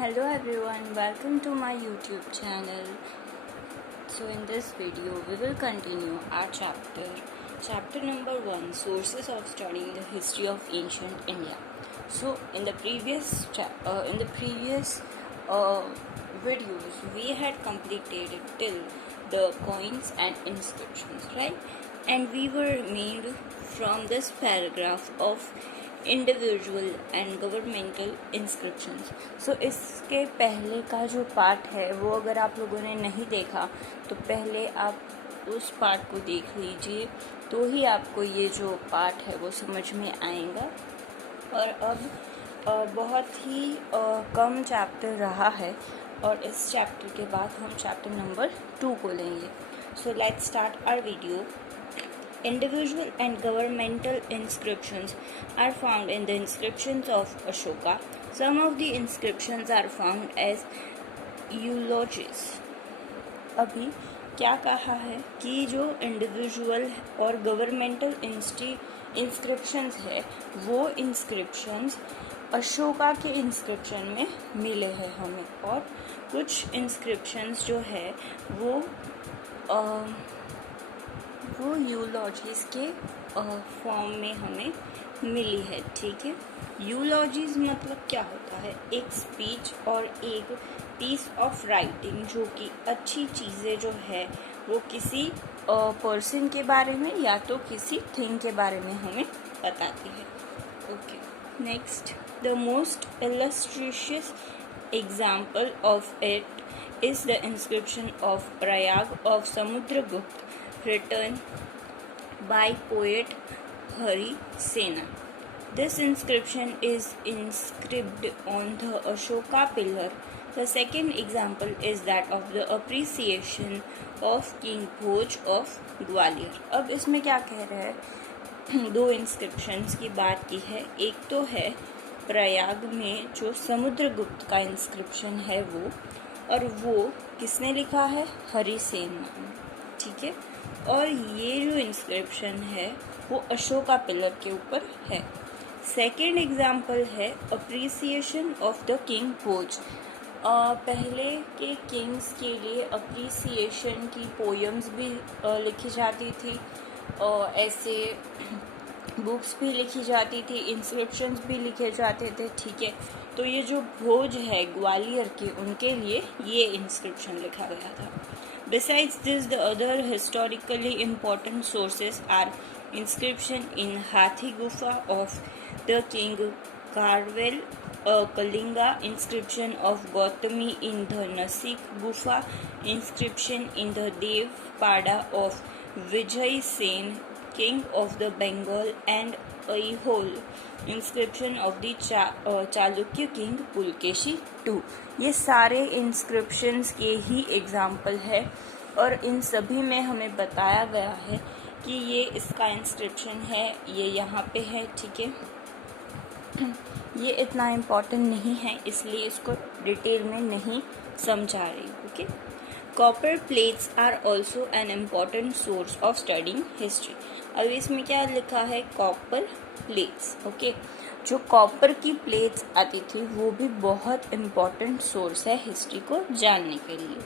Hello everyone, welcome to my YouTube channel. So in this video we will continue our chapter number 1, sources of studying the history of ancient India. So in the previous videos we had completed it till the coins and inscriptions, right? And we were made from this paragraph of individual and governmental inscriptions. So इसके पहले का जो part है वो अगर आप लोगों ने नहीं देखा तो पहले आप उस पार्ट को देख लीजिए, तो ही आपको ये जो पार्ट है वो समझ में आएगा. और अब बहुत ही कम चैप्टर रहा है और इस चैप्टर के बाद हम चैप्टर नंबर 2 को लेंगे. So let's start our video. Individual and governmental inscriptions are found in the inscriptions of Ashoka. Some of the inscriptions are found as eulogies. अभी क्या कहा है कि जो इंडिविजुअल और गवर्नमेंटल इंस्क्रिप्शंस है वो इंस्क्रिप्शंस अशोका के इंस्क्रिप्शन में मिले हैं हमें, और कुछ इंस्क्रिप्शंस जो है वो यूलॉजीज के फॉर्म में हमें मिली है. ठीक है, यूलॉजीज मतलब क्या होता है? एक स्पीच और एक पीस ऑफ राइटिंग जो कि अच्छी चीज़ें जो है वो किसी पर्सन के बारे में या तो किसी थिंग के बारे में हमें बताती है. Okay, next, the most illustrious example of it is the inscription of Prayag of Samudragupta written by poet Hari Sena. This inscription is inscribed on the Ashoka pillar. The second example is that of the appreciation of King Bhoj of Gwalior. अब इसमें क्या कह रहा है? दो inscriptions की बात की है. एक तो है प्रयाग में जो समुद्रगुप्त का इंस्क्रिप्शन है वो, और वो किसने लिखा है? हरि सेन. ठीक है, और ये जो इंस्क्रिप्शन है वो अशोका पिलर के ऊपर है. सेकेंड एग्जाम्पल है अप्रिसिएशन ऑफ द किंग भोज. पहले के किंग्स के लिए अप्रिसिएशन की पोयम्स भी लिखी जाती थी, ऐसे बुक्स भी लिखी जाती थी, इंस्क्रिप्शंस भी लिखे जाते थे. ठीक है, तो ये जो भोज है ग्वालियर के, उनके लिए ये इंस्क्रिप्शन लिखा गया था. Besides this, the other historically important sources are inscription in Hathi Gufa of the king Karvel, Kalinga, inscription of Gautami in the Nasik Gufa, inscription in the Dev Pada of Vijay Sen, king of the Bengal, and Aihole, inscription of the Chalukya king Pulakeshi II. ये सारे inscriptions के ही example है और इन सभी में हमें बताया गया है कि ये इसका इंस्क्रिप्शन है, ये यहाँ पे है. ठीक है, ये इतना इम्पोर्टेंट नहीं है इसलिए इसको डिटेल में नहीं समझा रही. Okay, copper plates are also an important source of studying history. अब इसमें क्या लिखा है? Copper plates. ओके, जो कॉपर की प्लेट्स आती थी वो भी बहुत इम्पॉर्टेंट सोर्स है हिस्ट्री को जानने के लिए.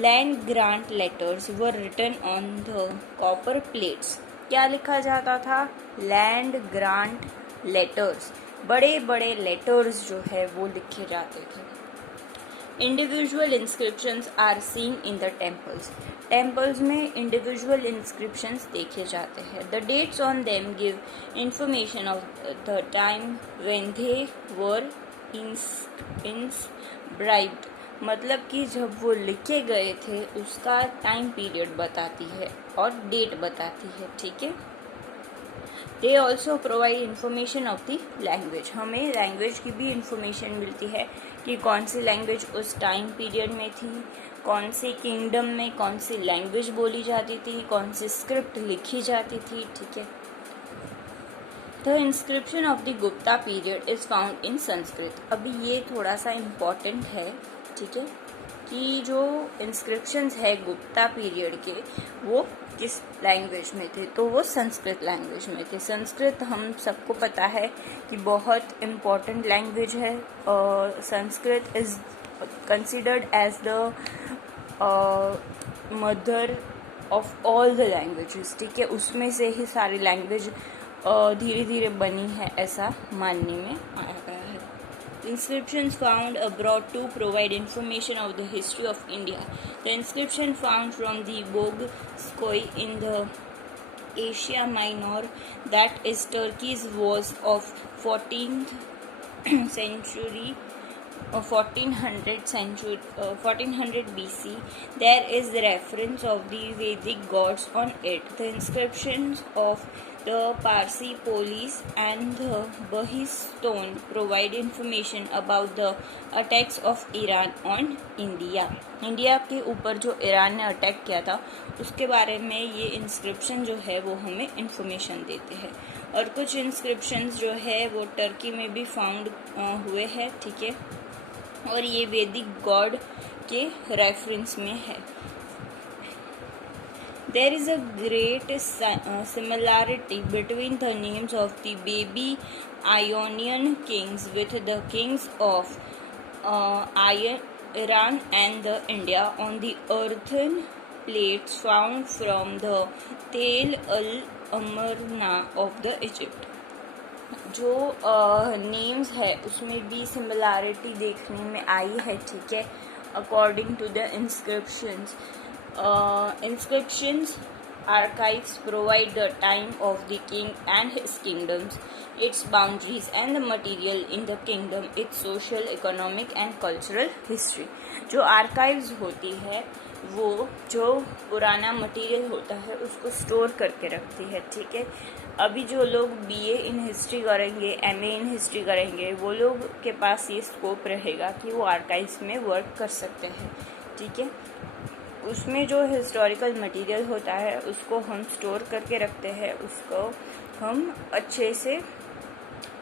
Land grant letters were written on the copper plates. क्या लिखा जाता था? Land grant letters. बड़े बड़े लेटर्स जो है वो लिखे जाते थे. Individual inscriptions are seen in the temples. Temples में इंडिविजुअल इंस्क्रिप्शंस देखे जाते हैं. The dates on them give information of the time when they were inscribed. मतलब कि जब वो लिखे गए थे उसका टाइम पीरियड बताती है और डेट बताती है. ठीक है, they also provide information of the language. हमें लैंग्वेज की भी इंफॉर्मेशन मिलती है कि कौन सी लैंग्वेज उस टाइम पीरियड में थी, कौन सी किंगडम में कौन सी लैंग्वेज बोली जाती थी, कौन सी स्क्रिप्ट लिखी जाती थी. ठीक है, the inscription of the Gupta period is found in Sanskrit. अभी ये थोड़ा सा इम्पॉर्टेंट है. ठीक है, कि जो इंस्क्रिप्शंस है गुप्ता पीरियड के वो किस लैंग्वेज में थे, तो वो संस्कृत लैंग्वेज में थे। संस्कृत हम सबको पता है कि बहुत इम्पॉर्टेंट लैंग्वेज है। Sanskrit is considered as the mother of all the languages, ठीक है। उसमें से ही सारी लैंग्वेज धीरे धीरे बनी है, ऐसा मानने में आया गया है। Inscriptions found abroad to provide information of the history of India. The inscription found from the Bogskoi in the Asia Minor, that is Turkey's, was of 14th century 1400 BC. There is the reference of the Vedic gods on it. The inscriptions of the Parsi police and the Bahis stone provide information about the attacks of Iran on India. India के ऊपर जो Iran ने attack किया था उसके बारे में ये इंस्क्रिप्शन जो है वो हमें इंफॉर्मेशन देते हैं। और कुछ इंस्क्रिप्शंस जो है वो टर्की में भी फाउंड हुए हैं, ठीक है, और ये वैदिक गॉड के रेफरेंस में है। There is a great similarity between the names of the baby Ionian kings with the kings of Iran and the India on the earthen plates found from the Tel al-Amarna of the Egypt. जो names है उसमें भी similarity देखने में आई है, ठीक है, according to the inscriptions. Inscriptions archives provide the time of the king and his kingdoms, its boundaries and the material in the kingdom, its social, economic and cultural history. जो archives होती है वो जो पुराना मटेरियल होता है उसको store करके रखती है, ठीक है। अभी जो लोग BA इन हिस्ट्री करेंगे, MA इन हिस्ट्री करेंगे, वो लोग के पास ये स्कोप रहेगा कि वो आर्काइव्स में वर्क कर सकते हैं, ठीक है। उसमें जो हिस्टोरिकल मटेरियल होता है उसको हम स्टोर करके रखते हैं, उसको हम अच्छे से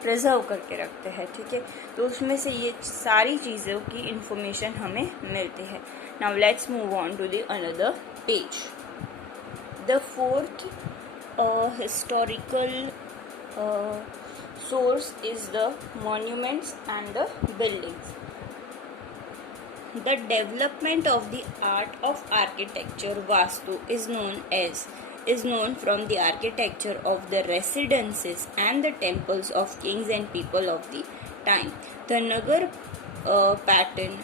प्रिजर्व करके रखते हैं, ठीक है। तो उसमें से ये सारी चीज़ों की इंफॉर्मेशन हमें मिलती है। Now let's move on to the another page. The fourth historical source is the monuments and the buildings. The development of the art of architecture Vastu is known from the architecture of the residences and the temples of kings and people of the time. The Nagar pattern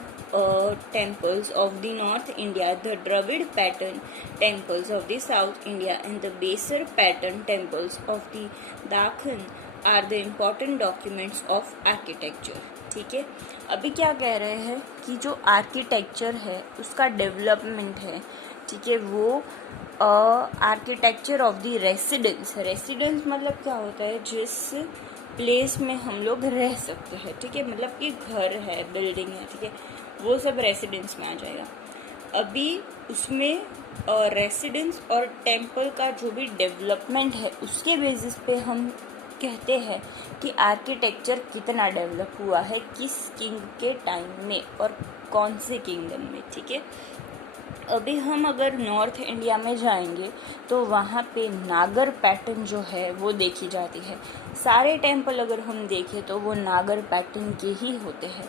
temples of the North India, the Dravid pattern temples of the South India, and the Besar pattern temples of the Dakhan are the important documents of architecture. ठीक है, अभी क्या कह रहे हैं कि जो architecture है उसका डेवलपमेंट है, ठीक है, वो आर्किटेक्चर ऑफ द रेसिडेंस मतलब क्या होता है, जिस प्लेस में हम लोग रह सकते हैं, ठीक है, मतलब कि घर है, बिल्डिंग है, ठीक है, वो सब रेसिडेंस में आ जाएगा। अभी उसमें रेसिडेंस और टेम्पल का जो भी डेवलपमेंट है उसके बेसिस पे हम कहते हैं कि आर्किटेक्चर कितना डेवलप हुआ है, किस किंग के टाइम में और कौन से किंगडम में, ठीक है। अभी हम अगर नॉर्थ इंडिया में जाएंगे तो वहाँ पे नागर पैटर्न जो है वो देखी जाती है। सारे टेम्पल अगर हम देखें तो वो नागर पैटर्न के ही होते हैं।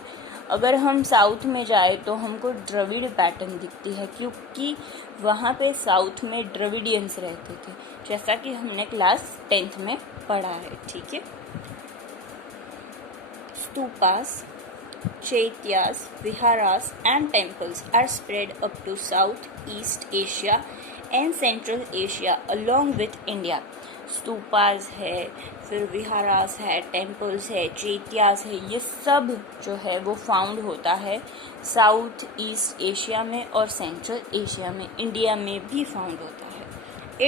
अगर हम साउथ में जाए तो हमको द्रविड़ पैटर्न दिखती है, क्योंकि वहाँ पे साउथ में द्रविडियंस रहते थे, जैसा कि हमने क्लास 10th में पढ़ा है, ठीक है। Stupas, चैत्यास, विहारास and temples are spread up to Southeast Asia and Central Asia along with India. Stupas है, फिर विहारास है, टेम्पल्स है, चैत्यास है, ये सब जो है वो फाउंड होता है साउथ ईस्ट एशिया में और सेंट्रल एशिया में, इंडिया में भी फाउंड होता है।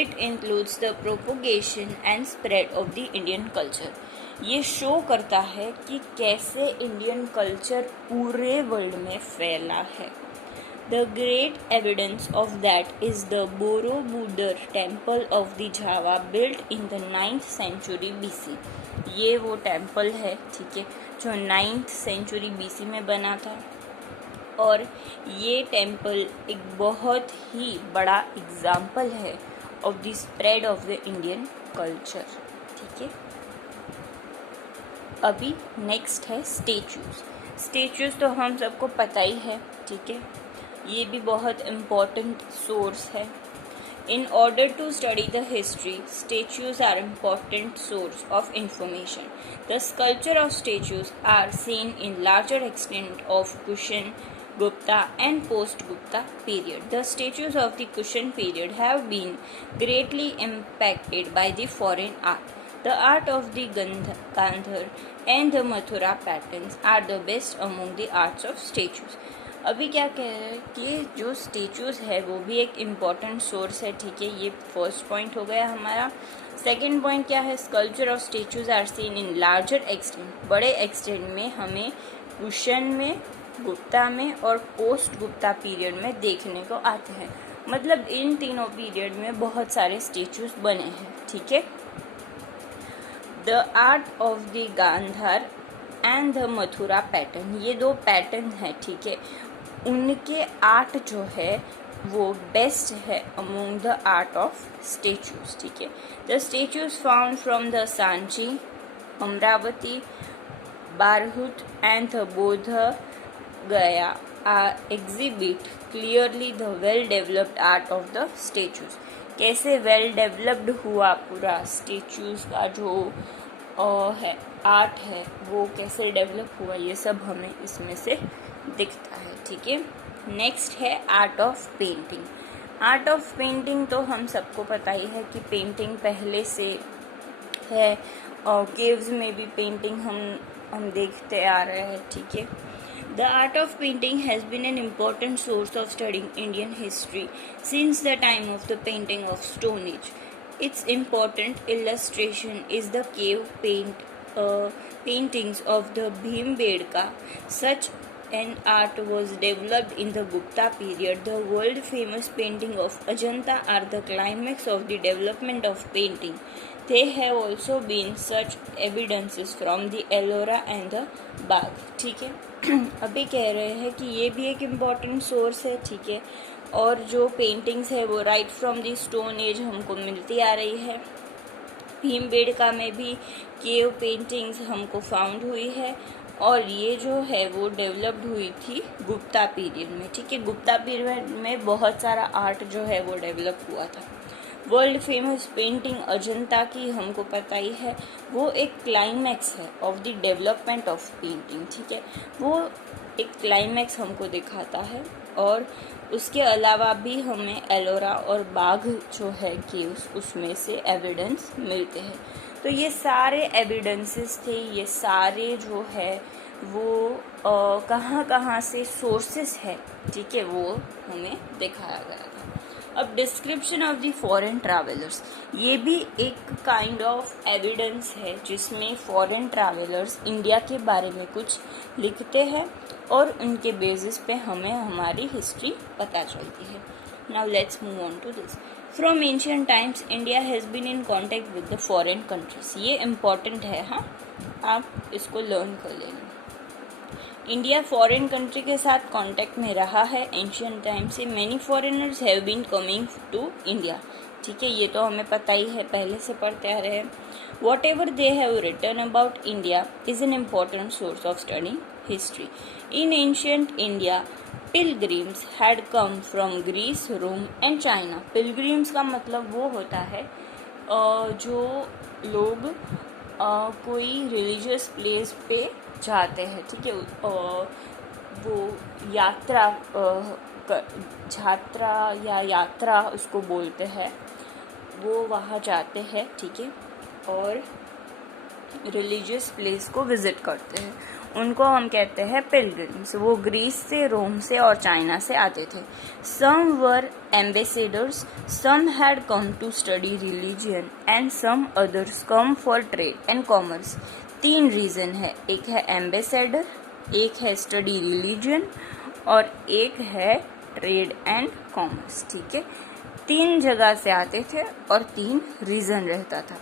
It includes the propagation and spread of the Indian culture. ये शो करता है कि कैसे इंडियन कल्चर पूरे वर्ल्ड में फैला है। The great evidence of that is the Borobudur temple of the Java built in the 9th century BC. ये वो टेम्पल है, ठीक है, जो 9th century BC में बना था, और ये टेम्पल एक बहुत ही बड़ा एग्जाम्पल है of the spread of the Indian culture. ठीक है, अभी नेक्स्ट है स्टेचूज. स्टेचूज तो हम सबको पता ही है. ठीक है, ये भी बहुत इम्पोर्टेंट सोर्स है. In order to study the history, statues are important source of information. The sculpture of statues are seen in larger extent of Kushan, Gupta and post-Gupta period. The statues of the Kushan period have been greatly impacted by the foreign art. The art of the Gandhar and the Mathura patterns are the best among the arts of statues. अभी क्या कह रहे हैं कि जो स्टेचूज़ है वो भी एक इम्पॉर्टेंट सोर्स है. ठीक है, ये फर्स्ट पॉइंट हो गया हमारा. सेकंड पॉइंट क्या है? Sculpture of statues are seen in larger extent. बड़े एक्सटेंट में हमें कुशन में, गुप्ता में और पोस्ट गुप्ता पीरियड में देखने को आते हैं. मतलब इन तीनों पीरियड में बहुत सारे स्टेचूज़ बने हैं. ठीक है, the art of the Gandhara and the Mathura pattern, ये दो पैटर्न है. ठीक है, उनके आर्ट जो है वो बेस्ट है among the art of statues. ठीक है, the statues found from the Sanchi, Amaravati, Bharhut and the Bodh Gaya are exhibit clearly the well developed art of the statues. कैसे वेल डेवलप्ड हुआ पूरा स्टेचूज का जो है आर्ट है, वो कैसे डेवलप हुआ, ये सब हमें इसमें से दिखता है. ठीक है, नेक्स्ट है art of painting. Art of painting तो हम सबको पता ही है कि पेंटिंग पहले से है और केव्स में भी पेंटिंग हम देखते आ रहे हैं. ठीक है, the art of painting has been an important source of studying Indian history since the time of the painting of stone age. Its important illustration is the cave paintings of the Bhimbedka. Such an art was developed in the Gupta period. The world-famous painting of Ajanta are the climax of the development of painting. There have also been such evidences from the Ellora and the Bagh. ठीक है, अभी कह रहे हैं कि ये भी एक इम्पॉर्टेंट सोर्स है. ठीक है, और जो पेंटिंग्स है वो right from the stone age हमको मिलती आ रही है. भीमबेडका में भी केव पेंटिंग्स हमको फाउंड हुई है और ये जो है वो डेवलप्ड हुई थी गुप्ता पीरियड में. ठीक है, गुप्ता पीरियड में बहुत सारा आर्ट जो है वो डेवलप हुआ था. वर्ल्ड फेमस पेंटिंग अजंता की हमको पता ही है, वो एक क्लाइमैक्स है of the development of painting. ठीक है, वो एक क्लाइमैक्स हमको दिखाता है. और उसके अलावा भी हमें एलोरा और बाघ जो है केव्स, उसमें से एविडेंस मिलते हैं. तो ये सारे एविडेंसेस थे, ये सारे जो है वो कहाँ कहाँ से सोर्सेस है. ठीक है, वो हमें दिखाया गया था. अब description of the foreign travellers, ये भी एक काइंड ऑफ एविडेंस है जिसमें फॉरेन ट्रैवलर्स इंडिया के बारे में कुछ लिखते हैं और उनके बेसिस पे हमें हमारी हिस्ट्री पता चलती है. Now let's move on to this. From ancient times India has been in contact with the foreign countries. ये इम्पॉर्टेंट है, हाँ, आप इसको लर्न कर लेना. इंडिया फॉरेन कंट्री के साथ कांटेक्ट में रहा है एंशिएंट टाइम से. Many foreigners have been coming to India. ठीक है, ये तो हमें पता ही है, पहले से पढ़ते आ रहे हैं. Whatever they have written about India is an important source of studying history. In ancient India pilgrims had come from Greece, Rome and China. Pilgrims का मतलब वो होता है जो लोग कोई रिलीजियस प्लेस पे जाते हैं. ठीक है, वो यात्रा उसको बोलते हैं, वो वहाँ जाते हैं. ठीक है, और रिलीजियस प्लेस को विजिट करते हैं, उनको हम कहते हैं पिलग्रिम्स. वो ग्रीस से, रोम से और चाइना से आते थे. Some were ambassadors, some had come to study religion and some others come for trade and commerce. 3 reason है, एक है एम्बेसडर, एक है स्टडी रिलीजन और एक है ट्रेड एंड कॉमर्स. ठीक है, 3 जगह से आते थे और 3 रीज़न रहता था.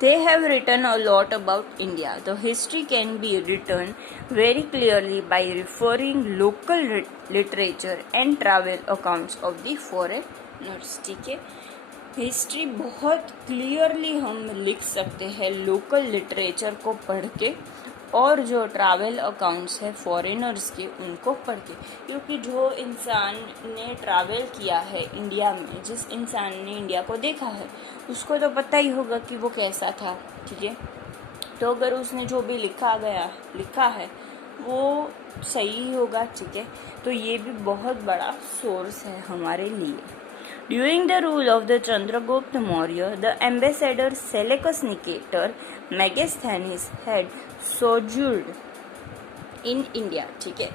They have written a lot about India. The history can be written very clearly by referring local literature and travel accounts of the foreigners. ठीक है, हिस्ट्री बहुत क्लियरली हम लिख सकते हैं लोकल लिटरेचर को पढ़ के, और जो ट्रैवल अकाउंट्स है फॉरेनर्स के उनको पढ़ के, क्योंकि जो इंसान ने ट्रैवल किया है इंडिया में, जिस इंसान ने इंडिया को देखा है उसको तो पता ही होगा कि वो कैसा था, ठीक है। तो अगर उसने जो भी लिखा है वो सही होगा, ठीक है। तो ये भी बहुत बड़ा सोर्स है हमारे लिए। During the rule of the Chandragupta Maurya, the ambassador Seleucus Nicator Megasthenes had sojourned in India, ठीक है।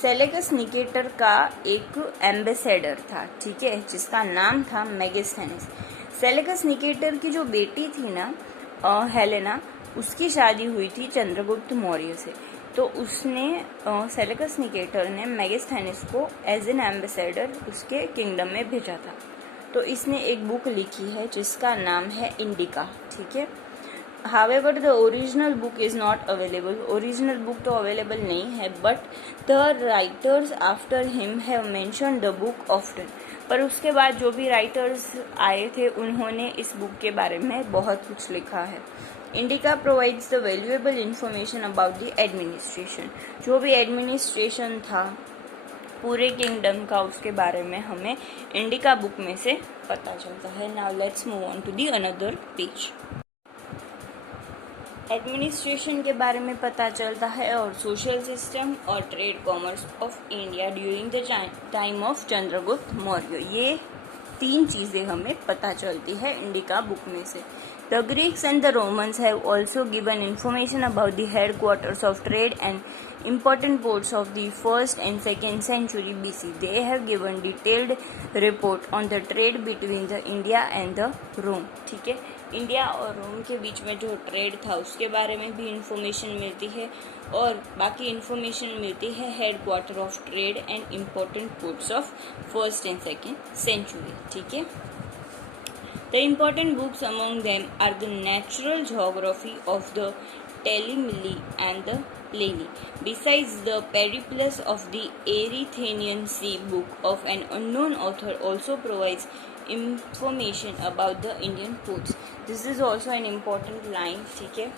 सेलेकस निकेटर का एक एम्बेसडर था, ठीक है, जिसका नाम था मेगास्थेनेस। सेलेकस निकेटर की जो बेटी थी ना हेलेना, उसकी शादी हुई थी चंद्रगुप्त मौर्य से। तो उसने सेलेकस निकेटर ने मेगास्थेनेस को एज एन एम्बेसडर उसके किंगडम में भेजा था। तो इसने एक बुक लिखी है जिसका नाम है इंडिका, ठीक है। However, the original book is not available. Original book तो अवेलेबल नहीं है, but the writers after him have mentioned the book often. पर उसके बाद जो भी राइटर्स आए थे उन्होंने इस बुक के बारे में बहुत कुछ लिखा है। Indica provides the valuable information about the administration. जो भी एडमिनिस्ट्रेशन था पूरे किंगडम का, उसके बारे में हमें इंडिका बुक में से पता चलता है। Now let's move on to the another page. Administration के बारे में पता चलता है और सोशल सिस्टम और trade commerce of India during the time of Chandragupta Maurya. ये 3 चीज़ें हमें पता चलती है इंडिका बुक में से। The Greeks and the Romans have also given information about the headquarters of trade and important ports of the 1st and 2nd century BC. They have given detailed report on the trade between the India and the Rome, ठीक है। India और रोम के बीच में जो trade था उसके बारे में भी इंफॉर्मेशन मिलती है, और बाकी इंफॉर्मेशन मिलती है headquarter of trade and important ports of 1st and 2nd century, ठीक है। The important books among them are the natural geography of the Ptolemy and the Pliny. Besides, the Periplus of the Erythraean Sea book of an unknown author also provides information about the Indian ports. This is also an important line, ठीक है,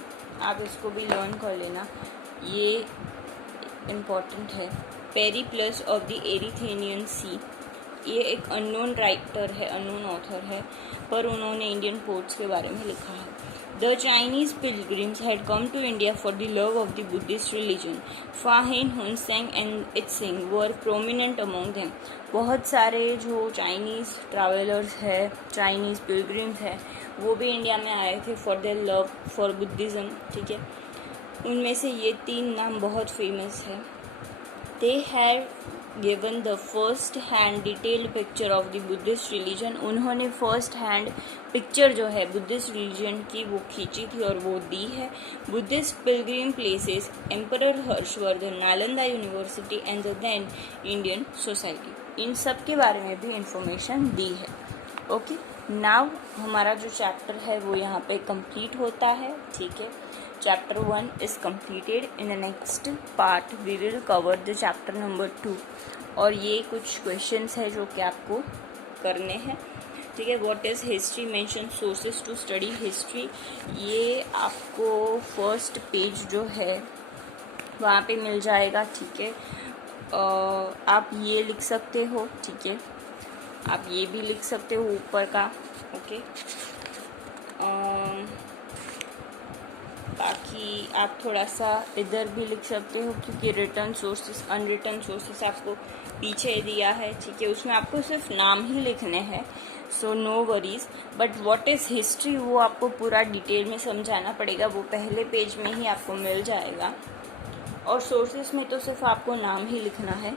आप इसको भी learn कर लेना, ये important है। Periplus of the एरिथ्रेनियन सी, ये एक अननोन राइटर है, अननोन ऑथर है, पर उन्होंने इंडियन पोर्ट्स के बारे में लिखा है। The Chinese pilgrims had come to India for the love of the Buddhist religion. Fa Hin, Hun Sen and Itzing were prominent among them. बहुत सारे जो चाइनीज़ ट्रैवलर्स है, चाइनीज़ पिलग्रिम्स है, वो भी इंडिया में आए थे for their love for Buddhism, ठीक है। उनमें से ये 3 नाम बहुत फेमस है। They had given the first hand detailed picture of the Buddhist religion. उन्होंने फर्स्ट हैंड पिक्चर जो है बुद्धिस्ट रिलीजन की वो खींची थी और वो दी है। Buddhist pilgrim places, emperor Harshavardhan, Nalanda university and the then Indian society, इन सब के बारे में भी इंफॉर्मेशन दी है। ओके, नाउ हमारा जो चैप्टर है वो यहाँ पे कंप्लीट होता है, ठीक है। Chapter 1 is completed. In the next part we will cover the chapter number 2, और ये कुछ questions है जो कि आपको करने हैं, ठीक है। What is history? Mention sources to study history. ये आपको फर्स्ट पेज जो है वहाँ पे मिल जाएगा, ठीक है। आप ये लिख सकते हो, ठीक है, आप ये भी लिख सकते हो ऊपर का, ओके। बाकी आप थोड़ा सा इधर भी लिख सकते हो, क्योंकि रिटर्न सोर्सेस अनरिटर्न सोर्सेस आपको पीछे दिया है, ठीक है। उसमें आपको सिर्फ नाम ही लिखने हैं, so no worries. But what is history वो आपको पूरा डिटेल में समझाना पड़ेगा, वो पहले पेज में ही आपको मिल जाएगा। और सोर्सेस में तो सिर्फ आपको नाम ही लिखना है।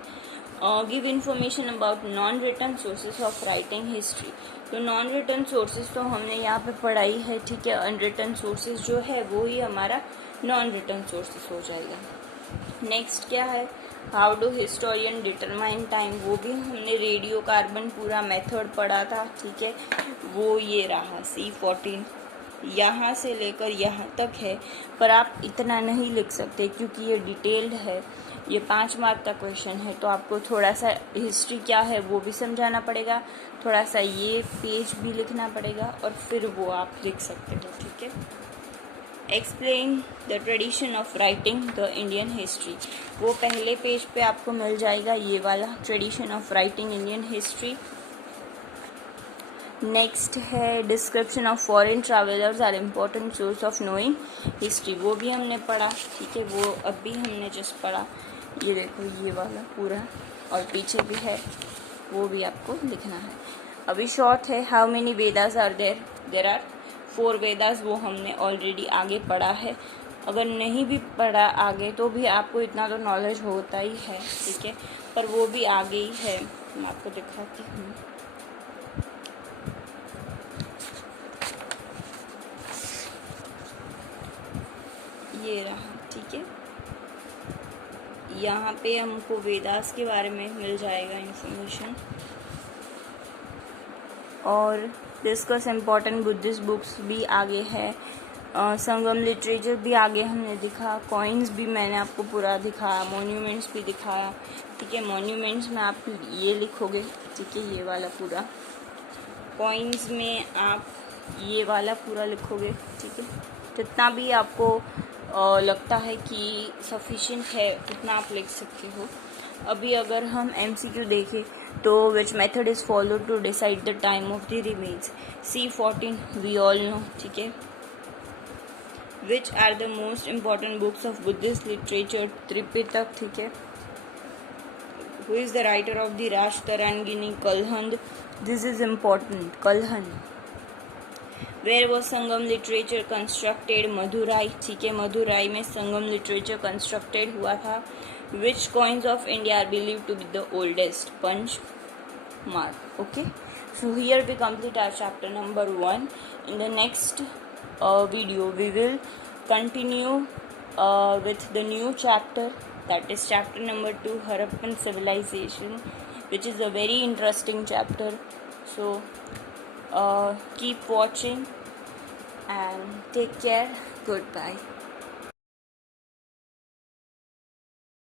Give information about non return sources of writing history. तो नॉन रिटर्न सोर्सेज तो हमने यहाँ पे पढ़ाई है, ठीक है। अनरिटर्न सोर्सेज जो है वो ही हमारा नॉन रिटर्न सोर्सेज हो जाएगा। नेक्स्ट क्या है, how do historian determine time, वो भी हमने रेडियो कार्बन पूरा मेथड पढ़ा था, ठीक है। वो ये रहा C14, यहाँ से लेकर यहाँ तक है, पर आप इतना नहीं लिख सकते क्योंकि ये डिटेल्ड है। ये 5 मार्क का क्वेश्चन है, तो आपको थोड़ा सा हिस्ट्री क्या है वो भी समझाना पड़ेगा, थोड़ा सा ये पेज भी लिखना पड़ेगा और फिर वो आप लिख सकते हो, ठीक है। Explain the tradition of writing the Indian history, वो पहले पेज पे आपको मिल जाएगा, ये वाला tradition of writing Indian history. Next है description of foreign travellers are important source of knowing history, वो भी हमने पढ़ा, ठीक है, वो अभी हमने जस्ट पढ़ा। ये देखो ये वाला पूरा, और पीछे भी है, वो भी आपको लिखना है। अभी शॉर्ट है, how many Vedas are there, there are 4 Vedas, वो हमने ऑलरेडी आगे पढ़ा है। अगर नहीं भी पढ़ा आगे तो भी आपको इतना तो नॉलेज होता ही है, ठीक है, पर वो भी आगे ही है, मैं आपको दिखाती हूँ। ये रहा, ठीक है, यहाँ पे हमको वेदास के बारे में मिल जाएगा इंफॉर्मेशन, और डिस्कस इम्पॉर्टेंट बुद्धिस्ट बुक्स भी आगे है, संगम लिटरेचर भी आगे हमने दिखा, कॉइन्स भी मैंने आपको पूरा दिखाया, मॉन्यूमेंट्स भी दिखाया, ठीक है। मॉन्यूमेंट्स में आप ये लिखोगे, ठीक है, ये वाला पूरा, कॉइन्स में आप ये वाला पूरा लिखोगे, ठीक है। जितना भी आपको लगता है कि सफिशिएंट है उतना आप लिख सकते हो। अभी अगर हम MCQ देखें तो which method is follow to decide the time of the remains, C14 we all know, ठीक है। Which are the most important books of Buddhist literature, Tripitaka, ठीक है। Who is the writer of the Rajatarangini, Kalhana, this is important, Kalhana. Where was Sangam literature constructed, Madurai, ठीक है, मदुराई में Sangam literature constructed हुआ था। Which coins of India are believe to be the oldest, punch mark, okay. So here we complete our chapter number 1. In the next video we will continue with the new chapter, that is chapter number 2, Harappan civilization, which is a very interesting chapter. So keep watching and take care. Goodbye.